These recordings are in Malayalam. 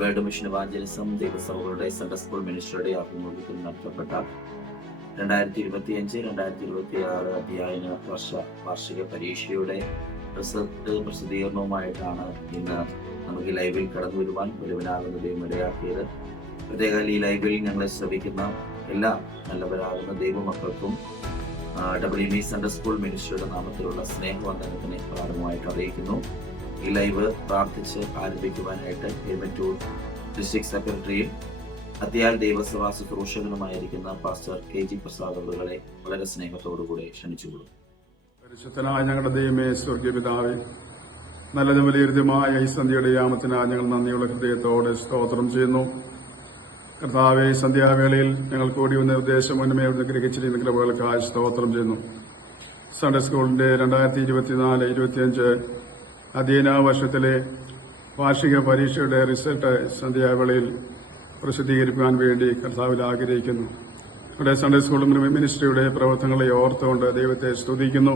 വേൾഡ് മിഷൻ ഇവാഞ്ചലിസം ദൈവസഭകളുടെ സൺഡേ സ്കൂൾ മിനിസ്ട്രിയുടെ ആഭിമുഖ്യത്തിൽ നടത്തപ്പെട്ട 2025-2026 അധ്യയന വർഷ വാർഷിക പരീക്ഷയുടെ റിസൾട്ട് പ്രസിദ്ധീകരണവുമായിട്ടാണ് ഇന്ന് നമുക്ക് ലൈവിൽ കടന്നു വരുവാൻ ഒരുവനാകുന്ന ദൈവം ഇടയാക്കിയത്. പ്രത്യേക ഈ ലൈവിൽ ഞങ്ങളെ ശ്രമിക്കുന്ന എല്ലാ നല്ലവരാകുന്ന ദൈവമക്കൾക്കും WME സൺഡേ സ്കൂൾ മിനിസ്ട്രിയുടെ നാമത്തിലുള്ള സ്നേഹവന്ദനത്തിനെ പ്രാരംഭമായിട്ട് അറിയിക്കുന്നു. ഈ ലൈവ് പ്രാർത്ഥിച്ച് ആരംഭിക്കുവാനായിട്ട് എഴുമറ്റൂർ ഡിസ്ട്രിക്ട് സെക്രട്ടറിയും അത്യാൽ ദൈവസഭാ ശുശ്രൂഷകനുമായിരിക്കുന്ന പാസ്റ്റർ KG പ്രസാദ് അവരുകളെ വളരെ സ്നേഹത്തോടുകൂടെ ക്ഷണിച്ചുകൊള്ളും. പരിശുദ്ധനായ ഞങ്ങളുടെ ദൈവമേ, സ്വർഗീയ പിതാവേ, നല്ലതും വലിയതുമായ ഈ സന്ധ്യയുടെ യാമത്തിനായി ഞങ്ങൾ നന്ദിയുള്ള ഹൃദയത്തോടെ സ്തോത്രം ചെയ്യുന്നു. കർത്താവേ, സന്ധ്യാവേളയിൽ ഞങ്ങൾ കൂടി വന്ന ഉദ്ദേശം മുന്നമേ ഗ്രഹിച്ചിരിക്കുന്ന കൃപകൾക്കായി സ്തോത്രം ചെയ്യുന്നു. സൺഡേ സ്കൂളിന്റെ 2024-25 അധ്യയന വർഷത്തിലെ വാർഷിക പരീക്ഷയുടെ റിസൾട്ട് സന്ധ്യാവേളയിൽ പ്രസിദ്ധീകരിക്കുവാൻ വേണ്ടി കർത്താവിൽ ആഗ്രഹിക്കുന്നു. ഇവിടെ സൺഡേ സ്കൂൾ മിനിസ്ട്രിയുടെ പ്രവർത്തനങ്ങളെ ഓർത്തുകൊണ്ട് ദൈവത്തെ സ്തുതിക്കുന്നു.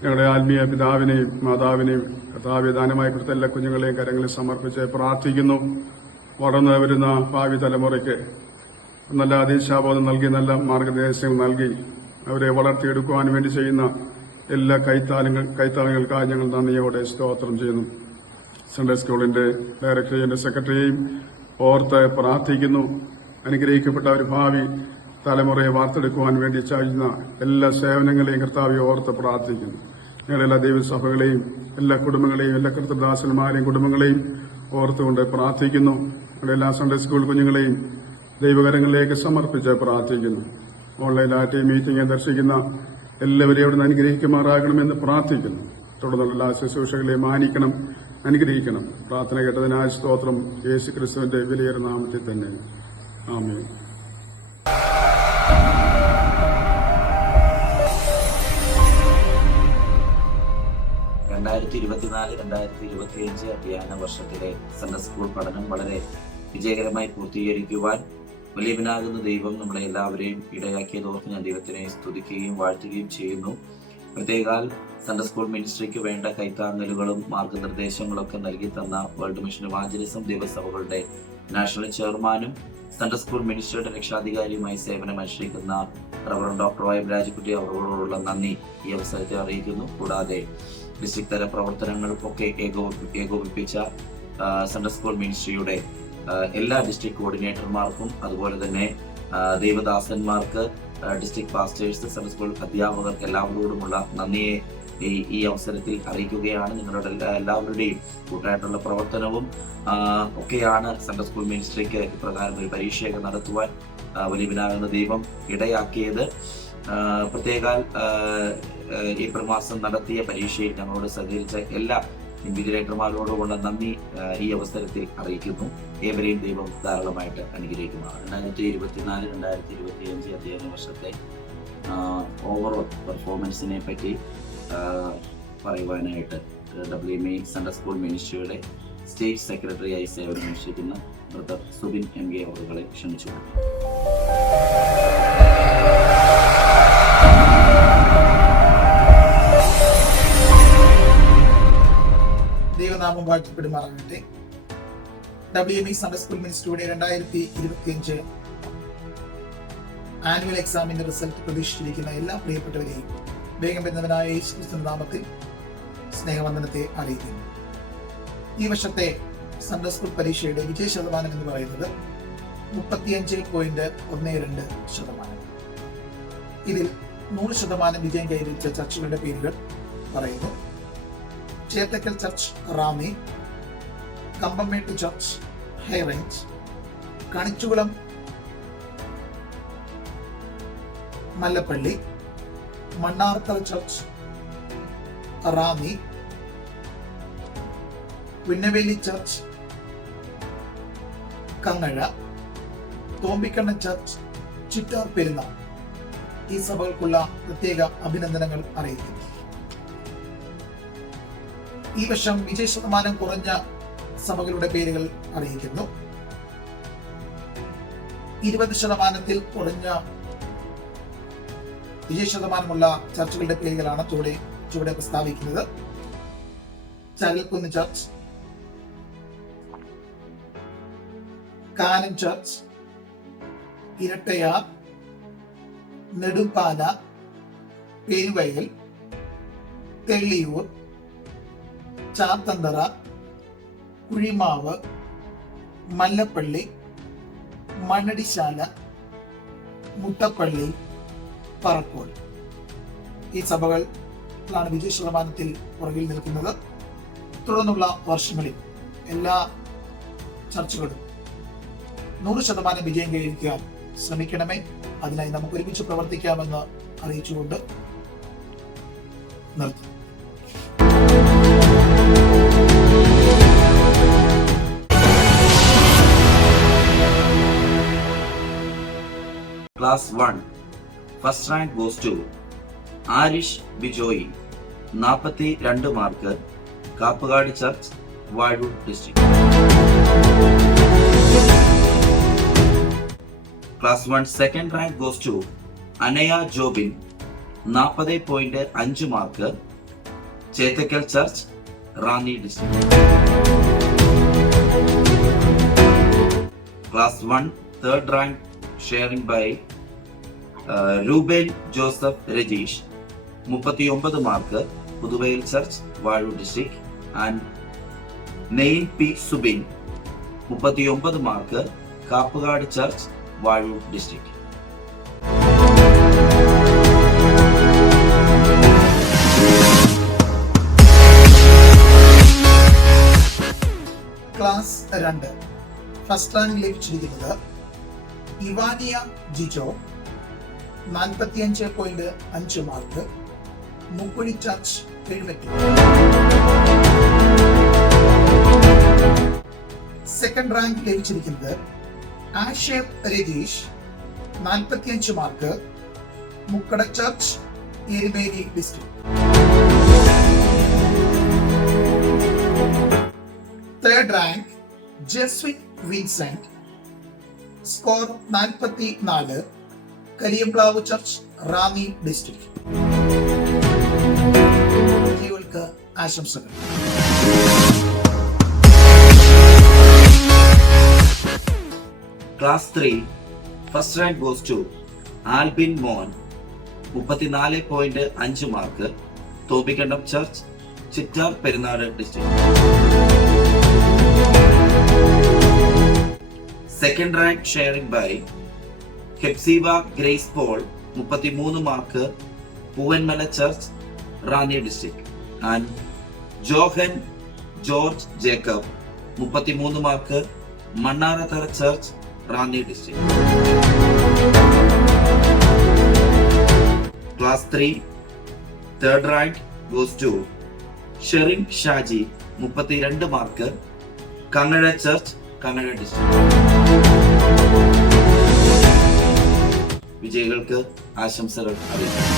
ഞങ്ങളുടെ ആത്മീയ പിതാവിനെയും മാതാവിനെയും കർത്താവ് ദാനമായി കൊടുത്ത എല്ലാ കുഞ്ഞുങ്ങളെയും കരങ്ങളിൽ സമർപ്പിച്ച് പ്രാർത്ഥിക്കുന്നു. വളർന്നു വരുന്ന ഭാവി തലമുറയ്ക്ക് നല്ല ദിശാബോധം നൽകി, നല്ല മാർഗനിർദ്ദേശങ്ങൾ നൽകി അവരെ വളർത്തിയെടുക്കുവാൻ വേണ്ടി ചെയ്യുന്ന എല്ലാ കൈത്താളങ്ങൾക്കായി ഞങ്ങൾ നന്ദിയോടെ സ്തോത്രം ചെയ്യുന്നു. സൺഡേ സ്കൂളിന്റെ ഡയറക്ടറേയും സെക്രട്ടറിയെയും ഓർത്ത് പ്രാർത്ഥിക്കുന്നു. അനുഗ്രഹിക്കപ്പെട്ട ഒരു ഭാവി തലമുറയെ വാർത്തെടുക്കുവാൻ വേണ്ടി ചെയ്യുന്ന എല്ലാ സേവനങ്ങളെയും കർത്താവെ ഓർത്ത് പ്രാർത്ഥിക്കുന്നു. ഞങ്ങളെല്ലാ ദൈവസഭകളെയും എല്ലാ കുടുംബങ്ങളെയും എല്ലാ കർത്തൃദാസന്മാരെയും കുടുംബങ്ങളെയും ഓർത്തുകൊണ്ട് പ്രാർത്ഥിക്കുന്നു. ഞങ്ങളുടെ എല്ലാ സൺഡേ സ്കൂൾ കുഞ്ഞുങ്ങളെയും ദൈവകരങ്ങളിലേക്ക് സമർപ്പിച്ച് പ്രാർത്ഥിക്കുന്നു. ഓൺലൈനായിട്ട് മീറ്റിംഗ് ദർശിക്കുന്ന എല്ലാവരെയും അവിടെ നിന്ന് അനുഗ്രഹിക്കുമാറാകണമെന്ന് പ്രാർത്ഥിക്കുന്നു. തുടർന്നുള്ള എല്ലാ ശുശ്രൂഷകളെയും മാനിക്കണം, അനുഗ്രഹിക്കണം. പ്രാർത്ഥന കേട്ടതിനായ സ്തോത്രം യേശു ക്രിസ്തുവിന്റെ വിലയേറിയ നാമത്തിൽ തന്നെ. ആമേൻ. അധ്യയന വർഷത്തിലെ സൺഡേ സ്കൂൾ പഠനം വളരെ വിജയകരമായി പൂർത്തീകരിക്കുവാൻ വലിയവനാകുന്ന ദൈവം നമ്മളെ എല്ലാവരെയും ഇടയാക്കിയതോർത്ത് ഞാൻ ദൈവത്തിനെ സ്തുതിക്കുകയും വാഴ്ത്തുകയും ചെയ്യുന്നു. പ്രത്യേകാൽ സൺഡേ സ്കൂൾ മിനിസ്ട്രിക്ക് വേണ്ട കൈത്താങ്ങലുകളും മാർഗനിർദ്ദേശങ്ങളൊക്കെ നൽകി തന്ന വേൾഡ് മിഷൻ ഇവാഞ്ചലിസം ദൈവസഭകളുടെ നാഷണൽ ചെയർമാനും സൺഡേ സ്കൂൾ മിനിസ്ട്രിയുടെ രക്ഷാധികാരിയുമായി സേവനമനുഷ്ഠിക്കുന്ന റവറൻഡ് ഡോക്ടർ YM രാജകുട്ടി അവരോടുള്ള നന്ദി ഈ അവസരത്തെ അറിയിക്കുന്നു. കൂടാതെ ഡിസ്ട്രിക്ട് തല പ്രവർത്തനങ്ങൾക്കൊക്കെ ഏകോപിപ്പിച്ച സൺഡേ സ്കൂൾ മിനിസ്ട്രിയുടെ എല്ലാ ഡിസ്ട്രിക്ട് കോർഡിനേറ്റർമാർക്കും അതുപോലെ തന്നെ ദൈവദാസന്മാർക്ക്, ഡിസ്ട്രിക്ട് പാസ്റ്റേഴ്സ്, സൺഡേ സ്കൂൾ അധ്യാപകർക്ക് എല്ലാവരോടുമുള്ള നന്ദിയെ ഈ അവസരത്തിൽ അറിയിക്കുകയാണ്. നിങ്ങളുടെ എല്ലാവരുടെയും കൂട്ടായിട്ടുള്ള പ്രവർത്തനവും ഒക്കെയാണ് സൺഡേ സ്കൂൾ മിനിസ്ട്രിക്ക് ഇപ്രകാരം ഒരു പരീക്ഷയൊക്കെ നടത്തുവാൻ വലിയവനാകുന്ന ദൈവം ഇടയാക്കിയത്. പ്രത്യേകാൽ ഏപ്രിൽ മാസം നടത്തിയ പരീക്ഷയിൽ ഞങ്ങളോട് സഹകരിച്ച എല്ലാ ഇൻവിജിലേറ്റർമാരോടുമുള്ള നന്ദി ഈ അവസരത്തിൽ അറിയിക്കുന്നു. ഏവരെയും ദൈവം ധാരാളമായിട്ട് അനുഗ്രഹിക്കുന്നതാണ്. 2024-2025 അധ്യയന വർഷത്തെ ഓവറോൾ പെർഫോമൻസിനെ പറ്റി പറയുവാനായിട്ട് WME സൺഡേ സ്കൂൾ മിനിസ്ട്രിയുടെ സ്റ്റേറ്റ് സെക്രട്ടറിയായി സേവനമനുഷ്ഠിക്കുന്ന ബ്രദർ സുബിൻ MK അവരുകളെ ക്ഷണിച്ചു. ദൈവനാമം വാഴ്ത്തപ്പെടുമാറാകട്ടെ. WME സൺഡേ സ്കൂൾ മിനിസ്ട്രിയുടെ 2025 ആനുവൽ എക്സാമിന്റെ റിസൾട്ട് പ്രതീക്ഷിച്ചിരിക്കുന്ന എല്ലാ പ്രിയപ്പെട്ടവരെയും വേഗം വരുന്നവനായ യേശുക്രിസ്തുവിന്റെ നാമത്തിൽ സ്നേഹവന്ദനത്തെ അറിയിക്കുന്നു. ഈ വർഷത്തെ സൺഡേ സ്കൂൾ പരീക്ഷയുടെ വിജയ ശതമാനം എന്ന് പറയുന്നത് 35.12%. ഇതിൽ 100% വിജയം കൈവരിച്ച ചർച്ചുകളുടെ പേരുകൾ പറയുന്നു. Chethackal church Ranni, Kambamettu church high range, Kanichukulam Mallappally, Mannarathara church Ranni, Punnaveli church Kangazha, Thombikkannan church Chittar Perunad. ഈ സഭകൾക്കുള്ള പ്രത്യേക അഭിനന്ദനങ്ങൾ അറിയിക്കുന്നു. ഈ വർഷം വിജയ ശതമാനം കുറഞ്ഞ സഭകളുടെ പേരുകൾ അറിയിക്കുന്നു. 20% കുറഞ്ഞ വിജയ ശതമാനമുള്ള ചർച്ചുകളുടെ പേരുകളാണ് ചുവടെ പ്രസ്താവിക്കുന്നത്. Charalkunnu church, Kanam church, Erattayar, Nedupala, Peruvayal, Thelliyoor, Chathanthara, Kuzhimavu, Mallappally, Mannadisala, Muttappally, Parakode. ഈ സഭകളാണ് വിജയ ശതമാനത്തിൽ പുറകിൽ നിൽക്കുന്നത്. തുടർന്നുള്ള വർഷങ്ങളിൽ എല്ലാ ചർച്ചുകളും 100% വിജയം കൈവരിക്കാൻ ശ്രമിക്കണമേ. അതിനായി നമുക്ക് ഒരുമിച്ച് പ്രവർത്തിക്കാമെന്ന് അറിയിച്ചുകൊണ്ട് നിർത്തും. Class 1 First rank goes to Arish Bijoy 42 mark, Kappukad church, Vazhoor district. Class 1 Second rank goes to Anaya Jobin 40.5 mark, Chethackal church, Ranni district. Class 1 Third rank sharing by Rubel Joseph Rajeesh 39 mark, Puthuvayal church, Vazhoor district. And Neil P Subin 39 mark, Kappukad church, Vazhoor district. Class 2 first rank ലഭിച്ചിരിക്കുന്നത് ഇവാനിയ ജിജോ 45.5 മാർക്ക്, മുക്കുഴി ചർച്ച്, എഴുപത്തി. സെക്കൻഡ് റാങ്ക് ലഭിച്ചിരിക്കുന്നത് Asheb Rajeesh 45 mark, Mukkada church, Erumeli district. Third rank Jeswin Vincent, score 44, Kariyamplavu church, Ranni district. കുട്ടികൾക്ക് ആശംസകൾ. Class 3 First rank goes to Albin Mon 34.5 mark, Thoppikandam church, Chittar Perunad district. Second rank sharing by Hepzibah Grace Paul 33 mark, Poovanmala church, Ranni district. And Johan George Jacob 33 mark, Mannarathara church, Ranni district. Class 3 Third rank goes to Sherin Shaji 32 mark, Kangazha church, Kangazha district. വിജയികൾക്ക് ആശംസകൾ അറിയിക്കുന്നു.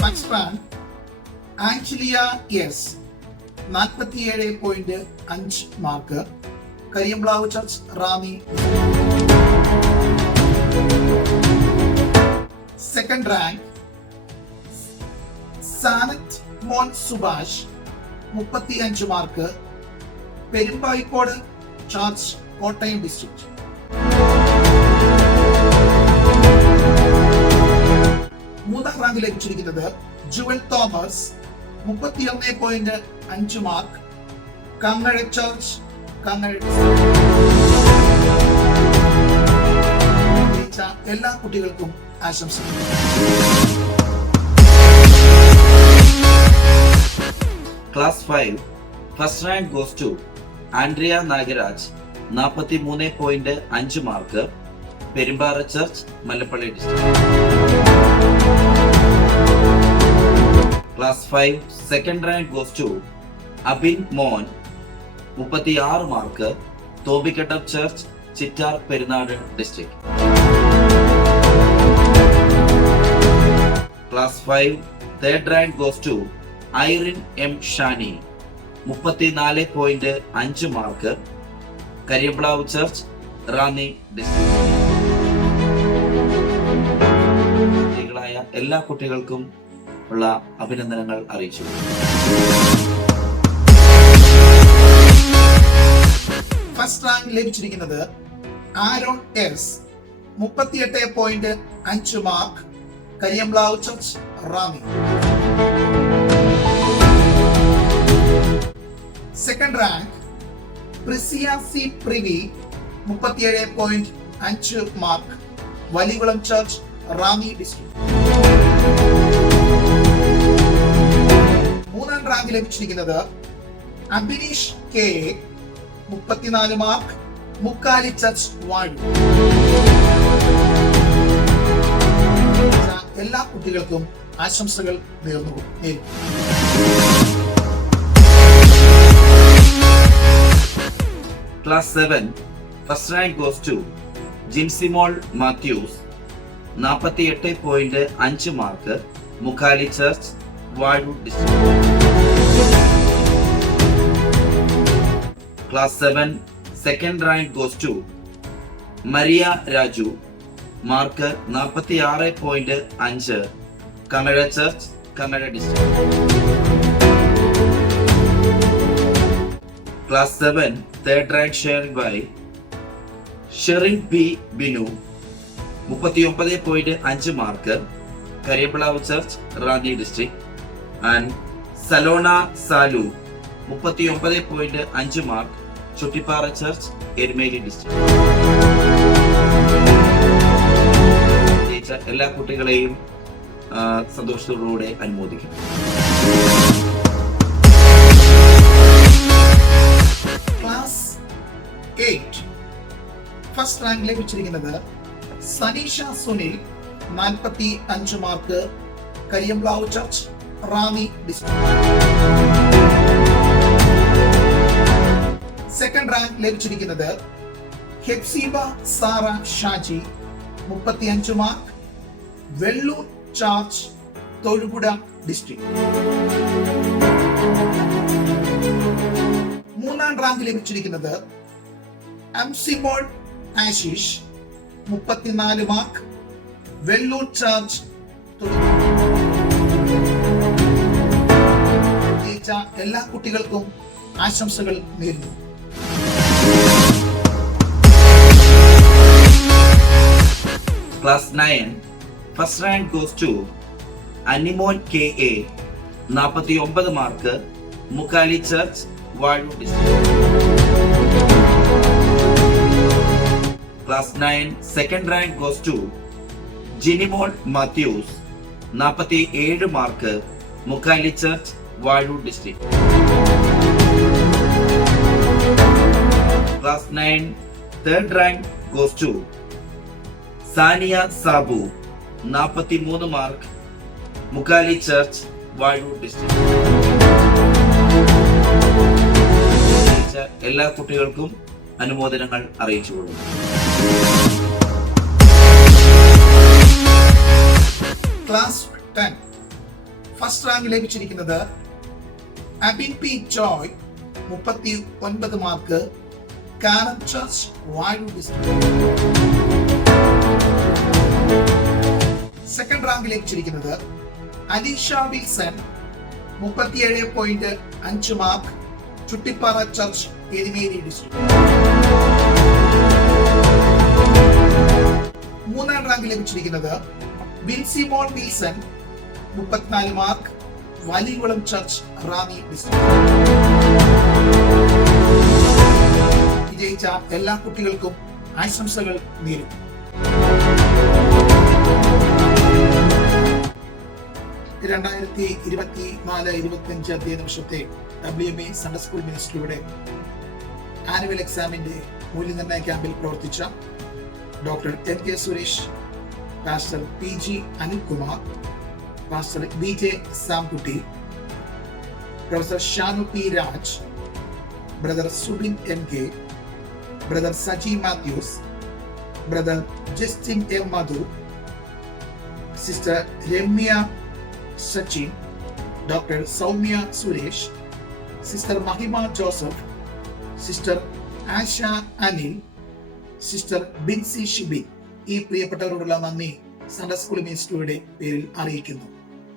First rank Angelia S 47.5 mark, Kariyamplavu church, Ranni. Second rank Sanath Mon Subhash 35 mark, Perumpaikkad church, Kottayam district. മൂന്നാം റാങ്ക് ലഭിച്ചിരിക്കുന്നത് Jewel Thomas 31.5 mark, Kangazha church, Kangazha district. എല്ലാ കുട്ടികൾക്കും ആശംസകൾ. Class 5 First rank goes to Andrea Nagaraj 43.5 mark, Perumpara church, Mallappally district. Class 5 Second rank goes to Abin Mon 36 mark, Thoppikattam church, Chittar Perunad district. Class 5 Third rank goes to Irene M Shani 34.5 mark, Kariyamplavu church, Ranni district. എല്ലാ കുട്ടികൾക്കും ഉള്ള അഭിനന്ദനങ്ങൾ അറിയിച്ചു. ഫസ്റ്റ് റാങ്ക് ലഭിച്ചിരിക്കുന്നത് Aaron S 38.5 mark, Kariyamplavu church, Ranni. Second rank Priziya C Privi 37.5 mark, Valikulam church, Ranni district. മൂന്നാം റാങ്ക് ലഭിച്ചിരിക്കുന്നത് Abineesh K 34 mark, Mukkali church, Vazhoor. എല്ലാ കുട്ടികൾക്കും ആശംസകൾ നേർന്നു. Class 7 first rank goes to Jincymol Mathews 48.5 mark, Mukkali church, Vazhoor district. Class 7 second rank goes to Maria Raju, mark 46.5, Kamazha church, Kamazha district. Class 7 third rank shared by Sherin P Binu 39.5 mark, Kariyamplavu church, Ranni district. And Salona Salu 39.5 mark, Chuttippara church, Erumeli district. എല്ലാ കുട്ടികളെയും സന്തോഷത്തോടുകൂടെ അനുമോദിക്കും. ക്ലാസ് 8 ഫസ്റ്റ് റാങ്ക് ലഭിച്ചിരിക്കുന്നത് Saneesha Sunil 45 mark, Kariyamplavu church, Ranni district. Second rank ലഭിച്ചിരിക്കുന്നത് ഹെപ്സീബ Sarah Shaji 35 mark, Vellore church, Thodupuzha district. മൂന്നാം റാങ്ക് ലഭിച്ചിരിക്കുന്നത് അംസിമോൾ ആശിഷ് 34 മാർക്ക്, വെള്ളൂർ ചർച്ച്, ജയിച്ച എല്ലാ കുട്ടികൾക്കും ആശംസകൾ നേരുന്നു. Class 9 first rank goes to Animon K A 49 mark, Mukkali church, Vazhoor district. Class 9 second rank goes to Jinimol Mathews 47 mark, Mukkali church, Vazhoor district. Class 9 third rank goes to Saniya Sabu 43 mark, Mukkali church, Vazhoor district. എല്ലാ കുട്ടികൾക്കും അനുമോദനങ്ങൾ അറിയിച്ചുകൊള്ളുന്നു. ക്ലാസ് 10 ഫസ്റ്റ് റാങ്ക് ലഭിച്ചിരിക്കുന്നത് Abin P Joy 39 mark, Kanam church, Vazhoor district. Second rank ലഭിച്ചിരിക്കുന്നത് Aleesha Wilson 37.5 mark, Chuttippara church, Erumeli district. മൂന്നാം റാങ്ക് ലഭിച്ചിരിക്കുന്നത് Binsimol Wilson 34 mark, Valikulam church, Ranni district. വിജയിച്ച എല്ലാ കുട്ടികൾക്കും ആശംസകൾ നേരുന്നു. 2024-25 അധ്യയന വർഷത്തെ WMA സൺഡേ സ്കൂൾ മിനിസ്ട്രിയുടെ ആനുവൽ എക്സാമിന്റെ മൂല്യനിർണ്ണയ ക്യാമ്പിൽ പ്രവർത്തിച്ച doctor N K Suresh, pastor PG Anilkumar, pastor BJ Samkutty, professor Shanu P Raj, brother Subin MK, brother Saji Mathews, brother Justin M Madhu, sister Ramya Sachin, doctor Soumya Suresh, sister Mahima Joseph, sister Asha Anil, sister Binsi Shibi, ഈ പ്രിയപ്പെട്ടവരോടുള്ള നന്ദി സൺഡേ സ്കൂൾ മിനിസ്ട്രിയുടെ പേരിൽ അറിയിക്കുന്നു.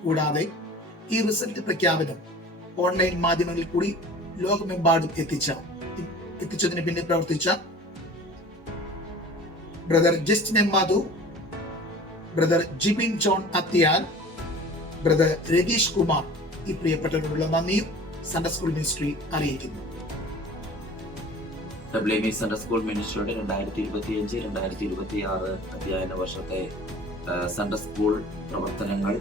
കൂടാതെ ഈ റിസൾട്ട് പ്രഖ്യാപനം ഓൺലൈൻ മാധ്യമങ്ങളിൽ കൂടി ലോകമെമ്പാടും എത്തിച്ച എത്തിച്ചതിന് പിന്നിൽ പ്രവർത്തിച്ച brother Justin M Madhu, brother Jibin John Athiyal, brother Ratheesh Kumar, ഈ പ്രിയപ്പെട്ടവരോടുള്ള നന്ദിയും സൺഡേ സ്കൂൾ മിനിസ്ട്രി അറിയിക്കുന്നു. WME സൺഡേ സ്കൂൾ മിനിസ്ട്രിയുടെ 2025-2026 അധ്യയന വർഷത്തെ സൺഡേ സ്കൂൾ പ്രവർത്തനങ്ങൾ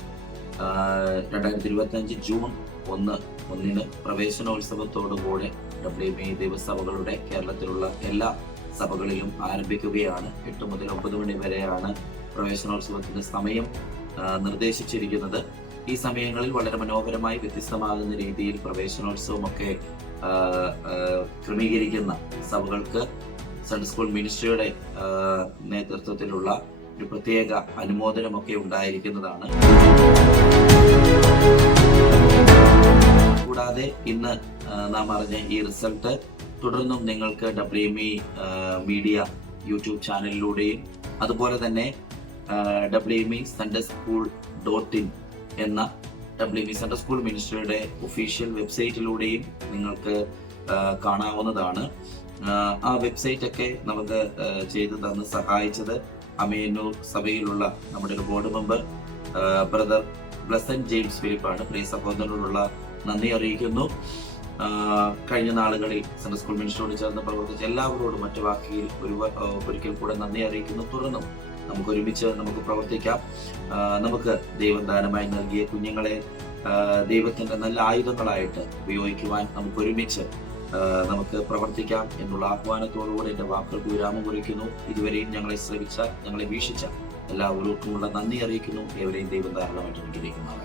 2025 ജൂൺ 1 പ്രവേശനോത്സവത്തോടുകൂടെ WME ദൈവസഭകളുടെ കേരളത്തിലുള്ള എല്ലാ സഭകളിലും ആരംഭിക്കുകയാണ്. 8 മുതൽ 9 മണി വരെയാണ് പ്രവേശനോത്സവത്തിന്റെ സമയം നിർദ്ദേശിച്ചിരിക്കുന്നത്. ഈ സമയങ്ങളിൽ വളരെ മനോഹരമായി വ്യത്യസ്തമാകുന്ന രീതിയിൽ പ്രവേശനോത്സവമൊക്കെ ക്രമീകരിക്കുന്ന സഭകൾക്ക് സൺഡേ സ്കൂൾ മിനിസ്ട്രിയുടെ നേതൃത്വത്തിലുള്ള ഒരു പ്രത്യേക അനുമോദനമൊക്കെ ഉണ്ടായിരിക്കുന്നതാണ്. കൂടാതെ ഇന്ന് നാം അറിഞ്ഞ ഈ റിസൾട്ട് തുടർന്നും നിങ്ങൾക്ക് WME മീഡിയ യൂട്യൂബ് ചാനലിലൂടെയും അതുപോലെ തന്നെ WME സൺഡേ സ്കൂൾ .in എന്ന WME സൺഡേ സ്കൂൾ മിനിസ്ട്രിയുടെ ഒഫീഷ്യൽ വെബ്സൈറ്റിലൂടെയും നിങ്ങൾക്ക് കാണാവുന്നതാണ്. ആ വെബ്സൈറ്റ് ഒക്കെ നമുക്ക് ചെയ്തു തന്ന് സഹായിച്ചത് അമേനൂർ സഭയിലുള്ള നമ്മുടെ ഒരു board member brother Blessan James ഫിലിപ്പാണ്. പ്രിയ സഹോദരനോടുള്ള നന്ദി അറിയിക്കുന്നു. കഴിഞ്ഞ നാളുകളിൽ സൺഡേ സ്കൂൾ മിനിസ്ട്രിയോട് ചേർന്ന് പ്രവർത്തിച്ച എല്ലാവരോടും മറ്റു വാക്കിൽ ഒരിക്കൽ കൂടെ നന്ദി അറിയിക്കുന്നു. തുടർന്നും നമുക്ക് ഒരുമിച്ച് നമുക്ക് പ്രവർത്തിക്കാം. നമുക്ക് ദൈവം ദാനമായി നൽകിയ കുഞ്ഞുങ്ങളെ ദൈവത്തിന്റെ നല്ല ആയുധങ്ങളായിട്ട് ഉപയോഗിക്കുവാൻ നമുക്ക് ഒരുമിച്ച് നമുക്ക് പ്രവർത്തിക്കാം എന്നുള്ള ആഹ്വാനത്തോടുകൂടി എന്റെ വാക്കുകൾക്ക് വിരാമം കുറിക്കുന്നു. ഇതുവരെയും ഞങ്ങളെ ശ്രമിച്ച, ഞങ്ങളെ വീക്ഷിച്ച എല്ലാവർക്കുമുള്ള നന്ദി അറിയിക്കുന്നു. ഏവരെയും ദൈവം ധാരാളമായിട്ട് അനുഗ്രഹിക്കുന്നതാണ്.